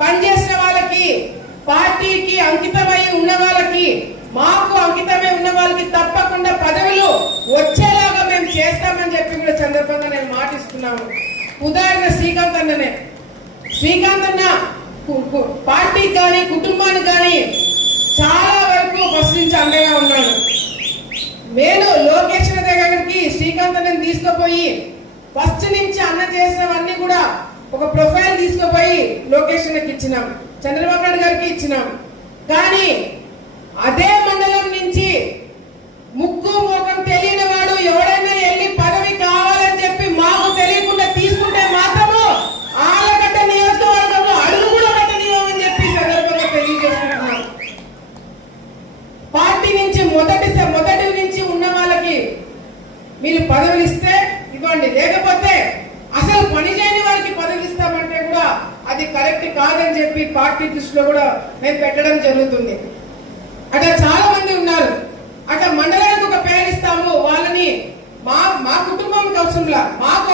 పనిచేసిన వాళ్ళకి, పార్టీకి అంకితమై ఉన్న వాళ్ళకి, మాకు అంకితమై ఉన్న వాళ్ళకి తప్పకుండా పదవులు వచ్చేలాగా మేము చేస్తామని చెప్పి కూడా సందర్భంగా నేను మాటిస్తున్నాను. ఉదాహరణ శ్రీకాంత్ అన్ననే. శ్రీకాంత్ అన్న పార్టీకి కానీ కుటుంబానికి కానీ చాలా వరకు ఫస్ట్ నుంచి అండగా ఉన్నాడు. నేను లోకేష్ దగ్గరికి శ్రీకాంత్ అన్నని తీసుకుపోయి ఫస్ట్ నుంచి అన్న చేసినవన్నీ కూడా ఒక ప్రొఫైల్ తీసుకుపోయి లోకేష్ అన్నకి ఇచ్చినాం, చంద్రబాబు నాయుడు గారికి ఇచ్చినాం. కానీ అదే మండలం నుంచి ముక్కు మోకం తెలియని వాడు ఎవడైనా వెళ్ళి పదవి కావాలని చెప్పి మాకు తెలియకుండా తీసుకుంటే మాత్రము ఆలగడ్డ నియోజకవర్గంలో అడుగు కూడా పెట్టనివ్వమని చెప్పి సందర్భంగా తెలియజేస్తున్నాం. పార్టీ నుంచి మొదటి నుంచి ఉన్న వాళ్ళకి మీరు పదవులు ఇస్తే ఇవ్వండి, లేకపోతే అసలు పని చేయని వారికి పదవి ఇస్తామంటే కూడా అది కరెక్ట్ కాదని చెప్పి పార్టీ దృష్టిలో కూడా మేము పెట్టడం జరుగుతుంది. అట్లా చాలా మంది ఉన్నారు. అట్లా మండలానికి ఒక పేరు ఇస్తాము, వాళ్ళని మా కుటుంబానికి అవసరంలా, మాకు